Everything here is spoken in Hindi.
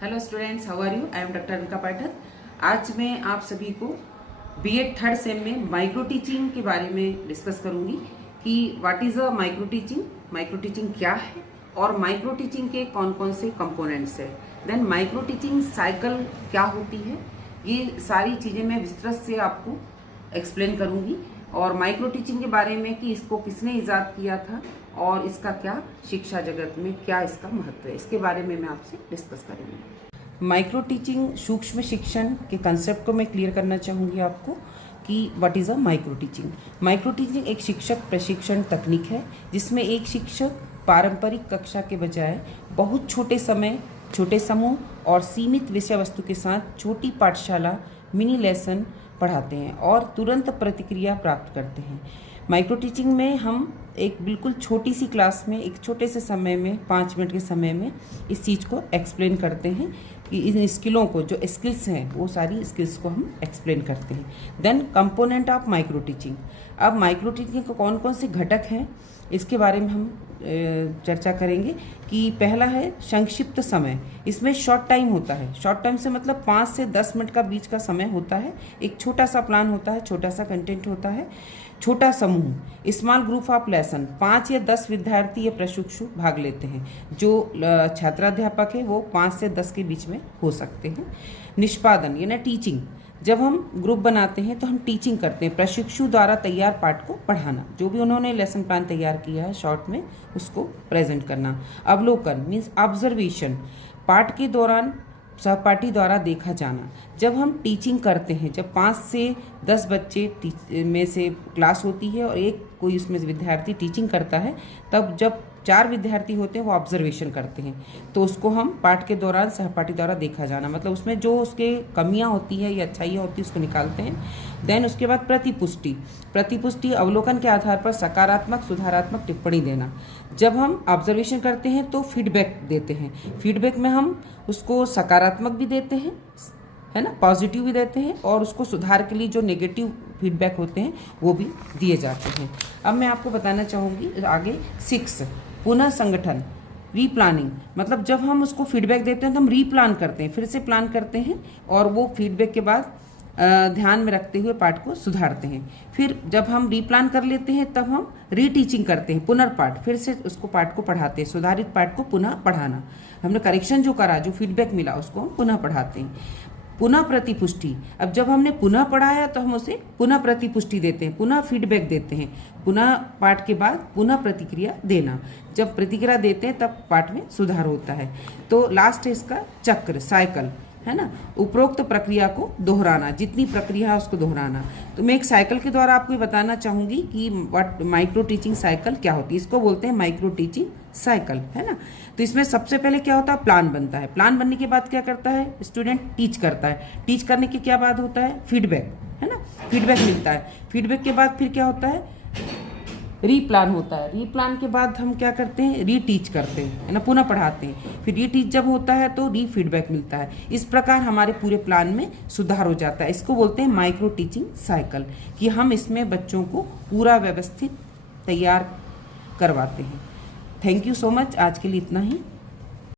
Hello students, how are you? I am doctor Anka Pathak. आज मैं आप सभी को बीएड थर्ड सेम में माइक्रो टीचिंग के बारे में डिस्कस करूंगी कि what is a micro teaching क्या है और माइक्रो टीचिंग के कौन कौन से कंपोनेंट्स है। देन माइक्रो टीचिंग साइकिल क्या होती है, ये सारी चीजें मैं विस्तृत से आपको एक्सप्लेन करूंगी। और माइक्रो टीचिंग के बारे में कि इसको किसने इजाद किया था और इसका क्या शिक्षा जगत में क्या इसका महत्व है, इसके बारे में मैं आपसे डिस्कस करूंगी। माइक्रो टीचिंग सूक्ष्म शिक्षण के कंसेप्ट को मैं क्लियर करना चाहूँगी आपको कि what is a micro teaching. Micro teaching एक शिक्षक प्रशिक्षण तकनीक है जिसमें एक शिक्षक पारंपरिक कक्षा के बजाय बहुत छोटे समय, छोटे समूह और सीमित विषय वस्तु के साथ छोटी पाठशाला मिनी लेसन पढ़ाते हैं और तुरंत प्रतिक्रिया प्राप्त करते हैं। माइक्रो टीचिंग में हम एक बिल्कुल छोटी सी क्लास में एक छोटे से समय में 5 मिनट के समय में इस चीज़ को एक्सप्लेन करते हैं कि इन स्किलों को, जो स्किल्स हैं वो सारी स्किल्स को हम एक्सप्लेन करते हैं। Then component of micro teaching. अब माइक्रो टीचिंग के कौन कौन से घटक हैं इसके बारे में हम चर्चा करेंगे कि पहला है संक्षिप्त समय। इसमें शॉर्ट टाइम होता है। शॉर्ट टाइम से मतलब 5 से 10 मिनट का बीच का समय होता है। एक छोटा सा प्लान होता है, छोटा सा कंटेंट होता है। छोटा समूह, स्मॉल ग्रुप ऑफ लेसन, 5 या 10 विद्यार्थी या प्रशिक्षु भाग लेते हैं। जो छात्राध्यापक है वो 5 से 10 के बीच में हो सकते हैं। निष्पादन यानी टीचिंग, जब हम ग्रुप बनाते हैं तो हम टीचिंग करते हैं, प्रशिक्षु द्वारा तैयार पाठ को पढ़ाना, जो भी उन्होंने लेसन प्लान तैयार किया है शॉर्ट में उसको प्रेजेंट करना। अवलोकन मीन्स ऑब्जर्वेशन, पाठ के दौरान सहपाठी द्वारा देखा जाना। जब हम टीचिंग करते हैं, जब 5 से 10 बच्चे में से क्लास होती है और एक कोई उसमें से विद्यार्थी टीचिंग करता है, तब जब 4 विद्यार्थी होते हैं वो ऑब्जर्वेशन करते हैं, तो उसको हम पाठ के दौरान सहपाठी द्वारा देखा जाना, मतलब उसमें जो उसके कमियां होती है या अच्छाइयाँ होती है उसको निकालते हैं। देन उसके बाद प्रतिपुष्टि अवलोकन के आधार पर सकारात्मक सुधारात्मक टिप्पणी देना। जब हम ऑब्जर्वेशन करते हैं तो फीडबैक देते हैं। फीडबैक में हम उसको सकारात्मक भी देते हैं, है ना, पॉजिटिव भी देते हैं, और उसको सुधार के लिए जो नेगेटिव फीडबैक होते हैं वो भी दिए जाते हैं। अब मैं आपको बताना चाहूँगी आगे 6 पुनः संगठन, रीप्लानिंग, मतलब जब हम उसको फीडबैक देते हैं तो हम रीप्लान करते हैं, फिर से प्लान करते हैं और वो फीडबैक के बाद ध्यान में रखते हुए पाठ को सुधारते हैं। फिर जब हम रीप्लान कर लेते हैं तब हम रीटीचिंग करते हैं, पुनर्पाठ, फिर से उसको पाठ को पढ़ाते हैं, सुधारित पाठ को पुनः पढ़ाना। हमने करेक्शन जो करा, जो फीडबैक मिला उसको हम पुनः पढ़ाते हैं। पुनः प्रतिपुष्टि, अब जब हमने पुनः पढ़ाया तो हम उसे पुनः प्रतिपुष्टि देते हैं, पुनः फीडबैक देते हैं। पुनः पाठ के बाद पुनः प्रतिक्रिया देना, जब प्रतिक्रिया देते हैं तब पाठ में सुधार होता है। तो लास्ट है इसका चक्र, साइकिल, है ना, उपरोक्त प्रक्रिया को दोहराना, जितनी प्रक्रिया है उसको दोहराना। तो मैं एक साइकिल के द्वारा आपको बताना चाहूँगी कि व्हाट माइक्रो टीचिंग साइकिल क्या होती है। इसको बोलते हैं माइक्रो टीचिंग साइकिल, है ना। तो इसमें सबसे पहले क्या होता है, प्लान बनता है। प्लान बनने के बाद क्या करता है स्टूडेंट, टीच करता है। टीच करने के क्या बाद होता है, फीडबैक, है ना, फीडबैक मिलता है। फीडबैक के बाद फिर क्या होता है, रीप्लान होता है। रीप्लान के बाद हम क्या करते हैं, रीटीच करते हैं, है ना, पुनः पढ़ाते हैं। फिर रीटीच जब होता है तो री फीडबैक मिलता है। इस प्रकार हमारे पूरे प्लान में सुधार हो जाता है। इसको बोलते हैं माइक्रो टीचिंग साइकिल, कि हम इसमें बच्चों को पूरा व्यवस्थित तैयार करवाते हैं। थैंक यू सो मच, आज के लिए इतना ही।